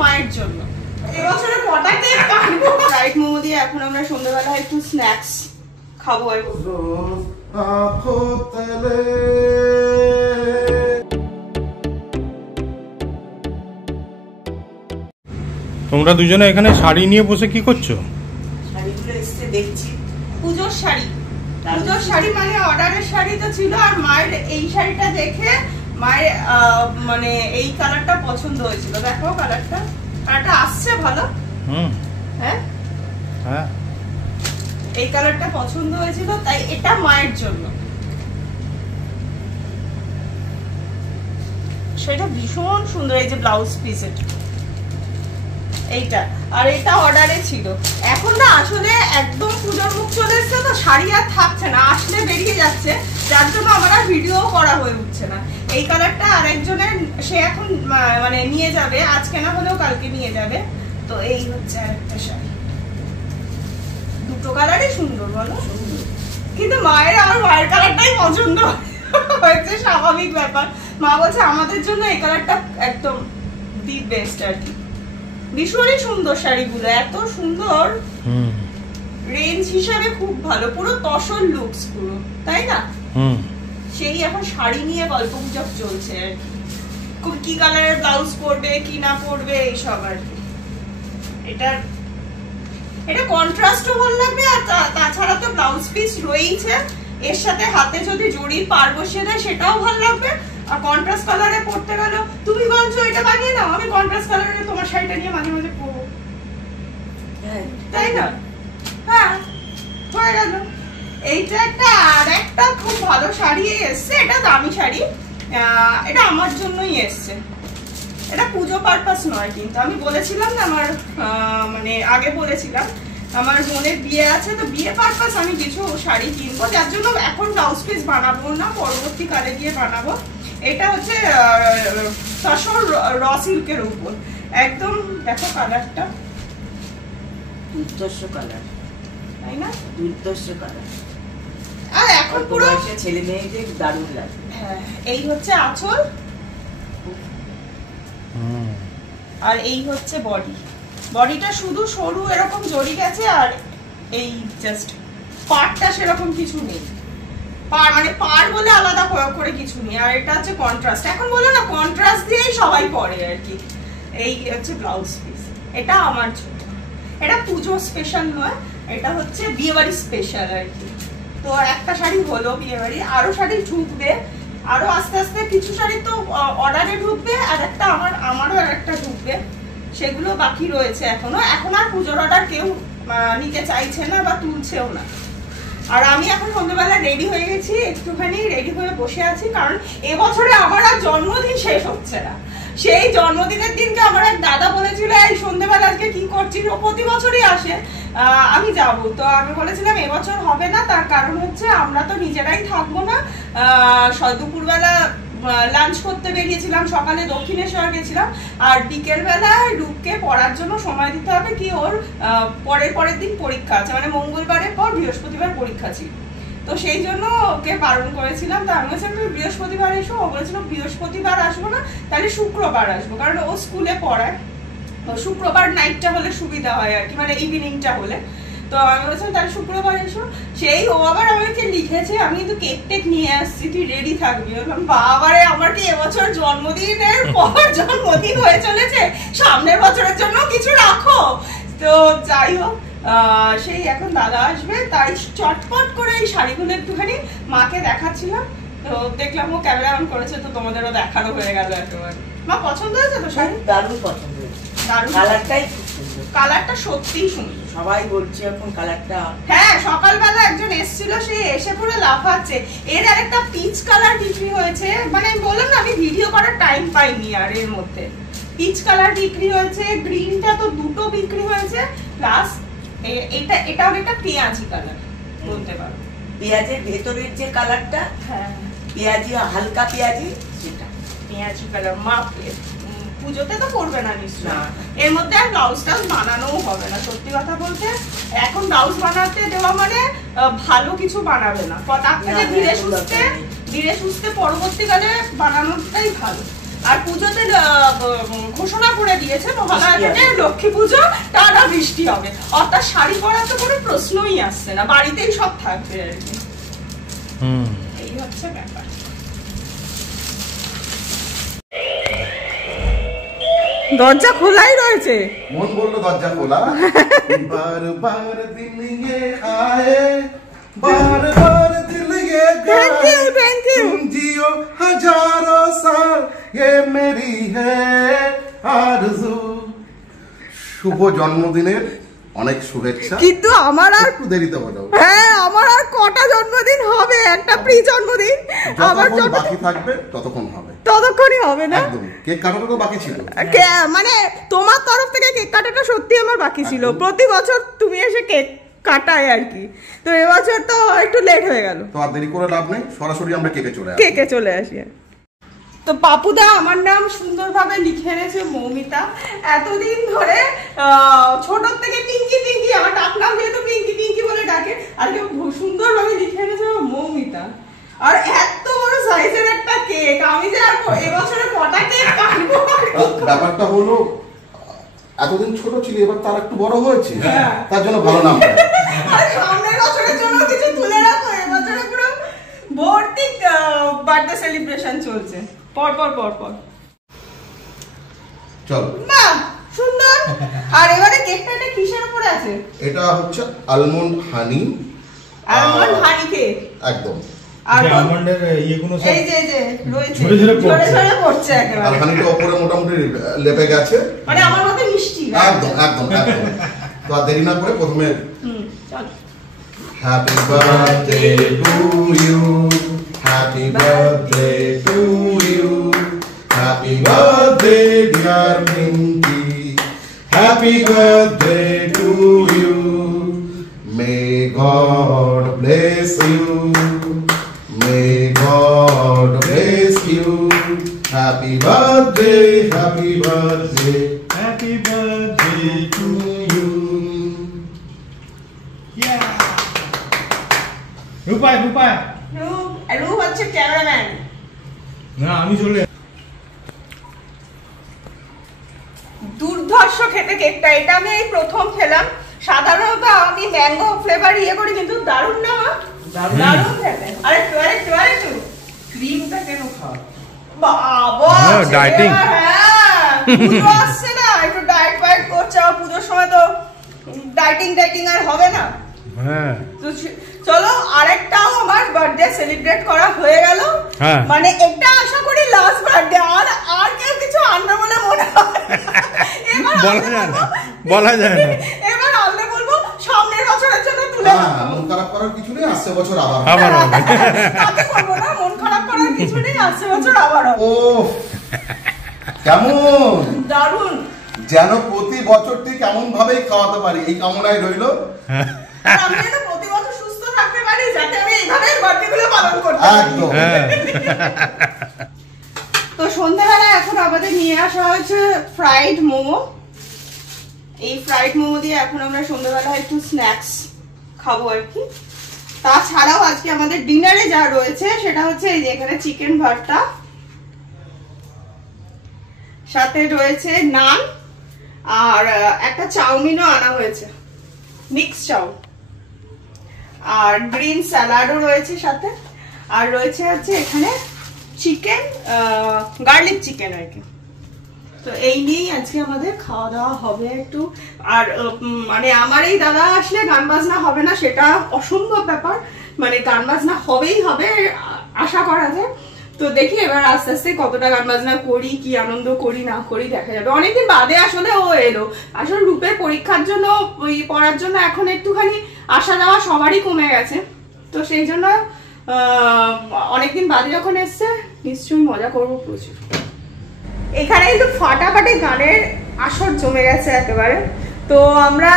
মায়ের জন্য। এবছরে কটা কেক কাটবো। রাইট মোমো দিয়ে এখন আমরা সন্ধ্যাবেলা একটু স্ন্যাক্স খাবো। তোমরা দুজনে এখানে শাড়ি নিয়ে বসে কি করছো? শাড়িগুলো এসছে দেখছি। পুজোর শাড়ি, পুজোর শাড়ি মানে অর্ডারের শাড়ি তো ছিল, আর মায়ের এই শাড়িটা দেখে মায়ের মানে এই কালারটা পছন্দ হয়েছিল। দেখো কালারটা আসছে ভালো। হ্যাঁ হ্যাঁ, এই কালারটা পছন্দ হয়েছিল, তাই এটা মায়ের জন্য। সেটা ভীষণ সুন্দর। এই যে ব্লাউজ পিস এইটা, আর এটা অর্ডারে ছিল। এখন না আসলে একদম পুজোর মুখ চলে এসছে তো, শাড়ি আর থাকছে না, আসলে বেরিয়ে যাচ্ছে, যার জন্য আমার আর ভিডিও করা হয়ে উঠছে না। এই কালারটা আরেকজনের, সে এখন মানে নিয়ে যাবে, আজকে না হলেও কালকে নিয়ে যাবে। তো এই হচ্ছে আরেকটা শাড়ি। দুটো কালারই সুন্দর বলো, কিন্তু মায়ের আমার মায়ের কালারটাই পছন্দ হয়েছে, স্বাভাবিক ব্যাপার। মা বলছে আমাদের জন্য এই কালারটা একদম দি বেস্ট আর কি। ভীষণই সুন্দর শাড়িগুলো, এত সুন্দর, রেঞ্জ হিসাবে খুব ভালো, পুরো তসর লুকস পুরো, তাই না? সেই এখন শাড়ি নিয়ে গল্প গুজব চলছে আর কি, কি কালারের ব্লাউজ পরবে কি না পরবে এইসব আর কি। এটা কন্ট্রাস্টও ভালো লাগবে, আর তাছাড়া তো ব্লাউজ পিস রয়েইছে, এর সাথে হাতে যদি জড়ির পার বসিয়ে দেয় সেটাও ভালো লাগবে। আর কন্ট্রাস্ট কালারে পড়তে গেল, তুমি বলছো এটা বানিয়ে নাও, আমি কন্ট্রাস্ট কালারে তোমার শাড়িটা নিয়ে মাঝে মাঝে পরবো, তাই না? হ্যাঁ, হয়ে গেল। এইটা একটা, আর একটা খুব ভালো শাড়ি এসছে, এটা দামি শাড়ি, এটা আমার জন্যই এসছে। এটা পুজো পারপাস নয়, কিন্তু আমি বলেছিলাম না আমার মানে আগে বলেছিলাম আমার বোনের বিয়ে আছে, তো বিয়ে পারপাস আমি কিছু শাড়ি কিনবো, যার জন্য এখন ব্লাউজ পিস বানাবো না, পরবর্তীকালে গিয়ে বানাবো। এটা হচ্ছে তসর র সিল্কের উপর একদম, দেখো কালারটা দুর্ধর্ষ কালার, তাই না? দুর্ধর্ষ কালার, আর এখন পুরো ছেলে মেয়েদের দারুণ লাগে। হ্যাঁ, এই হচ্ছে আঁচল, আর এই হচ্ছে বডি। বডিটা শুধু সরু এরকম জড়ি গেছে, আর এই জাস্ট পাড়টা সেরকম কিছু নেই, পাড় মানে পাড় বলে আলাদা করে কিছু নেই। আর এটা হচ্ছে কন্ট্রাস্ট, এখন বলো না কন্ট্রাস্ট দিয়েই সবাই পরে আর কি। এই হচ্ছে ব্লাউজ পিস, এটা আমার জন্য। এটা পুজো স্পেশাল নয়, এটা হচ্ছে বিয়েবাড়ি স্পেশাল আর কি। তো একটা শাড়ি হলো বিয়েবাড়ি, আরো শাড়ি ঢুকবে, আরো আস্তে আস্তে কিছু শাড়ি তো অর্ডারে ঢুকবে, আর একটা আমারও আর একটা ঢুকবে, সেগুলো বাকি রয়েছে এখনো। এখন আর পুজোর অর্ডার কেউ নিতে চাইছে না বা তুলছেও না। আর আমি এখন সন্ধ্যেবেলা রেডি হয়ে গেছি, একটুখানি রেডি হয়ে বসে আছি, কারণ এবছরে আমার আর জন্মদিন শেষ হচ্ছে না। সেই জন্মদিনের দিনকে আমার এক দাদা বলেছিল এই সন্ধ্যেবেলা আজকে কি করছিস, ও প্রতি বছরই আসে, আমি যাব। তো আমি বলেছিলাম এবছর হবে না, তার কারণ হচ্ছে আমরা তো নিজেরাই থাকবো না। দুপুরবেলা লাঞ্চ করতে বেরিয়েছিলাম, সকালে দক্ষিণেশ্বর গেছিলাম, আর বিকেল বেলায় রূপকে পড়ার জন্য সময় দিতে হবে, কি ওর পরের দিন পরীক্ষা আছে, মানে মঙ্গলবারের পর বৃহস্পতিবার পরীক্ষা ছিল। তো সেই জন্য ওকে বারণ করেছিলাম। তো আমি বলছিলাম তুমি বৃহস্পতিবার এসো, ও বলেছিল বৃহস্পতিবার আসবো না, তাহলে শুক্রবার আসবো, কারণ ও স্কুলে পড়ায়, শুক্রবার নাইটটা হলে সুবিধা হয় আর কি, মানে ইভিনিংটা হলে। তো আমি বলছিলাম তাহলে শুক্রবার এসো। সেই ও আবার আমাকে লিখেছে আমি কিন্তু কেক টেক নিয়ে আসছি, তুই রেডি থাকবি। বললাম বাবারে, আমার কি এবছর জন্মদিনের পর জন্মদিন হয়ে চলেছে, সামনের বছরের জন্য কিছু রাখো। তো যাই হোক, সেই এখন দাদা আসবে, তাই চটপট করে এই শাড়িগুলো একটুখানি মাকে দেখাচ্ছিলাম। তো দেখলাম ও ক্যামেরা অন করেছে, তো তোমাদেরও দেখানো হয়ে গেল একেবারে। মা পছন্দ হয়েছে তো শাড়ি? দারুণ পছন্দ হয়েছে, দারুণ, কালারটাই খুব সুন্দর, কালারটা সত্যিই সুন্দর, সবাই বলছে এখন কালারটা। হ্যাঁ, সকালবেলা একজন এসেছিল, সে এসে পুরো লাফাচ্ছে। এর আরেকটা পিচ কালার বিক্রি হয়েছে, মানে আমি বললাম না আমি ভিডিও করার টাইম পাইনি, আর এর মধ্যে পিচ কালার বিক্রি হয়েছে, গ্রিনটা তো দুটো বিক্রি হয়েছে, প্লাস এটা অনেকটা পেঁয়াজি কালার বলতে পারো, পেঁয়াজের ভেতরের যে কালারটা, হ্যাঁ পেঁয়াজি, হালকা পেঁয়াজি, সেটা পেঁয়াজি কালার। মা পুজোতে তো করবে না নিশ্চয়, এর মধ্যে আর ব্লাউজটা বানানোও হবে না। সত্যি কথা বলতে এখন ব্লাউজ বানাতে দেওয়া মানে ভালো কিছু বানাবে না, তার থেকে ধীরে সুস্থে পরবর্তীকালে বানানোটাই ভালো। আর পুজোতে ঘোষণা করে দিয়েছে মহালয়া থেকে লক্ষ্মী পুজো টানা বৃষ্টি হবে, অর্থাৎ শাড়ি পরার তো কোনো প্রশ্নই আসছে না, বাড়িতেই সব থাকবে আর কি। এই হচ্ছে ব্যাপার। দরজা খোলাই রয়েছে, মন বললো দরজা খোলা। বার বার দিল ये आए, बार बार दिल ये गाए, तुम जियो हजारों साल, ये मेरी है आरज़ू। শুভ জন্মদিনের অনেক শুভেচ্ছা। কিন্তু আমার আর একটু দেরিতে বলো। হ্যাঁ, আমার আর কটা জন্মদিন হবে, একটা প্রি জন্মদিন আমার যতক্ষণ বাকি থাকবে ততক্ষণ হবে, ততক্ষণই হবে না? একদম। কেক কাটাটা তো বাকি ছিল, মানে তোমার তরফ থেকে কেক কাটাটা সত্যি আমার বাকি ছিল, প্রতি বছর তুমি এসে কেক কাটায় আর কি, তো এবছর তো একটু লেট হয়ে গেল। তো আর দেরি করে লাভ নেই, সরাসরি আমরা কেকে চলে আসি। তো পাপুদা আমার নাম সুন্দরভাবে লিখে এনেছে মৌমিতা। এতদিন ধরে ছোট থেকে পিঙ্কি পিঙ্কি, আমার ডাকনাম যেহেতু পিঙ্কি পিঙ্কি বলে ডাকে, আর কেউ সুন্দরভাবে লিখে এনেছে মৌমিতা। আর এত বড় সাইজের একটা কেক, আমি যে আর এবছরে কটা কেক কাটবো। ব্যাপারটা হলো এতদিন ছোট ছিল, এবার তার একটু বড় হয়েছে, তার জন্য ভালো নাম। আর সামনের বছরের জন্য কিছু তুলে রাখো, এবছরে পুরো ভর্তি বার্থডে সেলিব্রেশন চলছে, পর পর পর পর। চল না, সুন্দর। আর এবারে কেকটা এটা কিসের উপরে আছে? এটা হচ্ছে আলমন্ড হানি। আলমন্ড হানি কেক একদম। আর আলমন্ডের ইয়েগুলো সব এই যে রয়েছে, ঝরে ঝরে পড়ছে একেবারে। আর হানিটা উপরে মোটামুটি লেপে গেছে, মানে আমার মতে মিষ্টি। একদম একদম একদম। তো আর দেরি না করে প্রথমে চল। Happy birthday to you, happy birthday to you, happy birthday dear Pinky, happy birthday to you, may God bless you, may God bless you, happy birthday, happy birthday, happy birthday to you. রূপায় রূপায় রূপ হচ্ছে cameraman. না আমি চলে দুর্ধর্ষ খেতে কেকটা, এটা আমি এই প্রথম খেলাম। সাধারণত আমি ম্যাঙ্গো ফ্লেভার ইয়ে করি, কিন্তু দারুণ না, দারুণ খেতে। আরেকটু আরেকটু আরেকটু ক্রিমটা কেন খাও বাবা, ডায়েটিং। হ্যাঁ, পুজো আসছে না, একটু ডায়েট ফায়েট করছে, আর পুজোর সময় তো ডায়েটিং আর হবে না। হ্যাঁ, তো চলো, আরেকটাও আমার বার্থডে সেলিব্রেট করা হয়ে গেল। মানে এটা আশা করি লাস্ট বার্থডে, আর কেউ কিছু আনবে বলে মনে হয় বলা যায় না। এবার আনলে বলবো সামনের বছরের জন্য তুলে রাখো। মন খারাপ করার কিছু নেই, আসছে বছর আবার হবে। তাতে করবো না, মন খারাপ করার কিছু নেই, আসছে বছর আবার হবে। ও কেমন দারুণ, যেন প্রতি বছর ঠিক কেমন ভাবেই খাওয়াতে পারি, এই কামনায় রইল। আর আমি যেন প্রতি বছর সুস্থ থাকতে পারি, যাতে আমি এইভাবে বার্থডে গুলো পালন করতে পারি। একদম। তো সন্ধ্যাবেলা এখন আমাদের নিয়ে আসা হয়েছে ফ্রাইড মোমো। এই ফ্রাইড মোমো দিয়ে এখন আমরা সন্ধ্যাবেলা একটু স্ন্যাক্স খাবো আর কি। তাছাড়াও আজকে আমাদের ডিনারে যা রয়েছে সেটা হচ্ছে এই যে এখানে চিকেন ভর্তা, সাথে রয়েছে নান, আর একটা চাউমিনও আনা হয়েছে, মিক্স চাউ, আর গ্রিন স্যালাডও রয়েছে সাথে, আর রয়েছে হচ্ছে এখানে চিকেন, গার্লিক চিকেন আর কি। তো এই নিয়েই আজকে আমাদের খাওয়া দাওয়া হবে একটু। আর মানে আমার এই দাদা আসলে গান বাজনা হবে না সেটা অসম্ভব ব্যাপার, মানে গান বাজনা হবেই হবে আশা করা যায়। তো দেখি এবার আস্তে আস্তে কতটা গান বাজনা করি, কি আনন্দ করি না করি দেখা যাবে। অনেকদিন বাদে আসলে ও এলো, আসলে রূপের পরীক্ষার জন্য পড়ার জন্য এখন একটুখানি আসা যাওয়া সবারই কমে গেছে, তো সেই জন্য অনেকদিন বাদে যখন এসছে নিশ্চয়ই মজা করবো প্রচুর। এখানে কিন্তু ফাটাফাটি গানের আসর জমে গেছে একেবারে। তো আমরা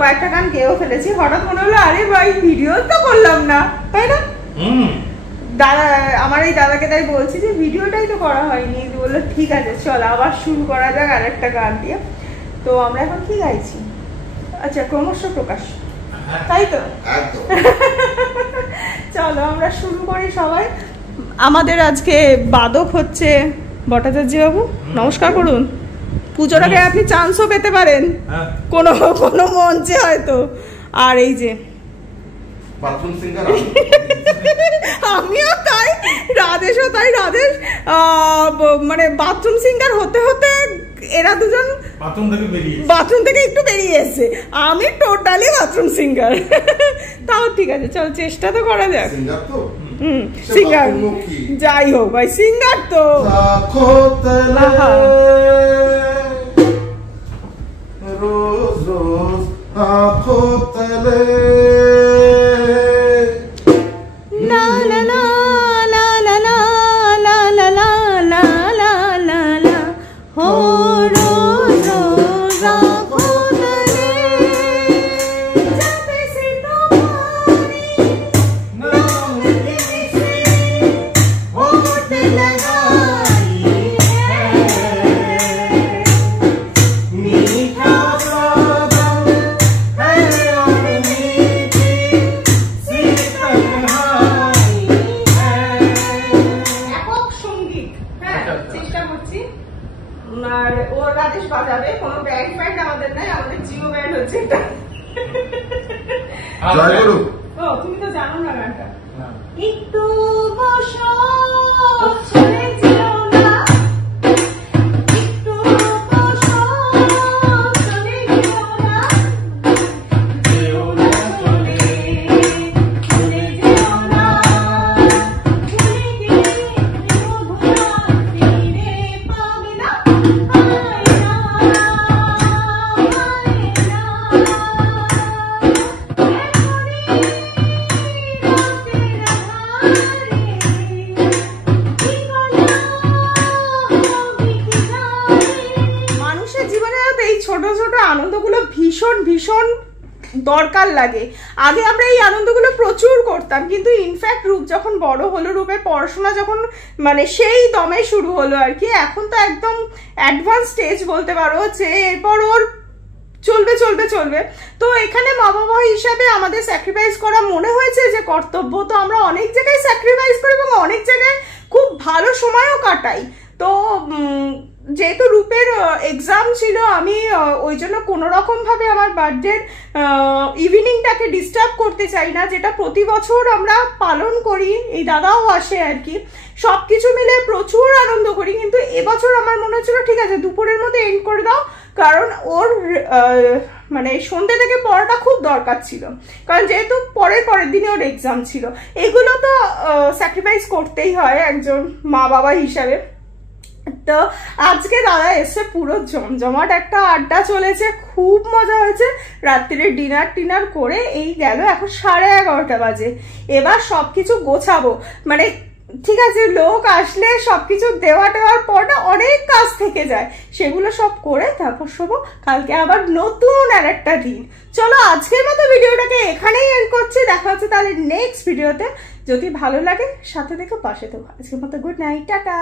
কয়েকটা গান গেয়েও ফেলেছি, হঠাৎ মনে হলো আরে ভাই ভিডিও তো করলাম না, তাই না? দাদা, আমার এই দাদাকে তাই বলছি যে ভিডিওটাই তো করা হয়নি, বললো ঠিক আছে চল আবার শুরু করা যাক আর একটা গান দিয়ে। তো আমরা এখন কি গাইছি? আচ্ছা, ক্রমশ প্রকাশ, তাই তো? চলো আমরা শুরু করি সবাই। আমাদের আজকে বাদক হচ্ছে ভট্টাচার্য বাবু নমস্কার করুন। পুজোর আগে আপনি চান্সও পেতে পারেন কোনো কোনো মঞ্চে হয়তো। আর এই যে বাথরুম সিঙ্গার আমিও তাই, রাধেশও তাই। রাধেশ মানে বাথরুম সিঙ্গার হতে হতে এরা দুজন বাথরুম থেকে একটু বেরিয়ে এসছে, আমি টোটালি বাথরুম সিঙ্গার। তাও ঠিক আছে, চল চেষ্টা তো করা যাক। সিঙ্গার তো সিঙ্গার যাই হোক ভাই, সিঙ্গার তো রোজ রোজ আঁখো তলে লা লা লা লা লা লা লা লা লা লা লা লা লা হো রোজ রোজ আঁখো তলে যাবে সে তোমারি নাম কিসে होठ लगाई है मीठा सावन है और मीठी सी तन्हाई है। একক সঙ্গীত, হ্যাঁ চেষ্টা করছি। আর ও রাজেশ বাজাবে, কোনো ব্যান্ড ফ্যান্ড আমাদের নাই, আমাদের জিও ব্যান্ড হচ্ছে এটা। জয় গুরু। ও তুমি তো জানো না গানটা। একটু বসো চলে যেও না, একটু বসো চলে যেও না, যেও না চলে, চলে যেও না, ভুলে গেলে মধুরা ফিরে পাবে না, আয় না, আয় না। মানুষের জীবনে এই ছোট ছোট আনন্দগুলো ভীষণ ভীষণ দরকার লাগে। আগে আমরা এই আনন্দগুলো প্রচুর করতাম, কিন্তু ইনফ্যাক্ট রূপ যখন বড় হলো, রূপের পড়াশোনা যখন মানে সেই দমে শুরু হলো আর কি, এখন তো একদম অ্যাডভান্স স্টেজ বলতে পারো, যে এরপর ওর চলবে চলবে চলবে। তো এখানে মা বাবা হিসাবে আমাদের স্যাক্রিফাইস করা মনে হয়েছে যে কর্তব্য, তো আমরা অনেক জায়গায় স্যাক্রিফাইস করি এবং অনেক জায়গায় খুব ভালো সময়ও কাটাই। তো যেহেতু রূপের এক্সাম ছিল, আমি ওই জন্য কোনো রকমভাবে আমার বার্থডের ইভিনিংটাকে ডিস্টার্ব করতে চাই না, যেটা প্রতি বছর আমরা পালন করি, এই দাদাও আসে আর কি, সব কিছু মিলে প্রচুর আনন্দ করি। কিন্তু এবছর আমার মনে হচ্ছিল ঠিক আছে দুপুরের মধ্যে এন্ড করে দাও, কারণ ওর মানে সন্ধ্যে থেকে পড়াটা খুব দরকার ছিল, কারণ যেহেতু পরের দিনে ওর এক্সাম ছিল। এগুলো তো স্যাক্রিফাইস করতেই হয় একজন মা বাবা হিসাবে। তো আজকে দাদা এসে পুরো জমজমাট একটা আড্ডা চলেছে, খুব মজা হয়েছে। রাত্রিরে ডিনার করে এই গেল, এখন 11:30 বাজে। এবার সবকিছু গোছাবো, মানে ঠিক আছে লোক আসলে সবকিছু দেওয়ার পর না অনেক কাজ থেকে যায়, সেগুলো সব করে তারপর শোবো। কালকে আবার নতুন আর একটা দিন। চলো আজকের মতো ভিডিওটাকে এখানেই এন্ড করছি, দেখা হচ্ছে তাহলে নেক্সট ভিডিওতে। যদি ভালো লাগে সাথে দেখো, পাশে তো। আজকের মতো গুড নাইট, টাটা।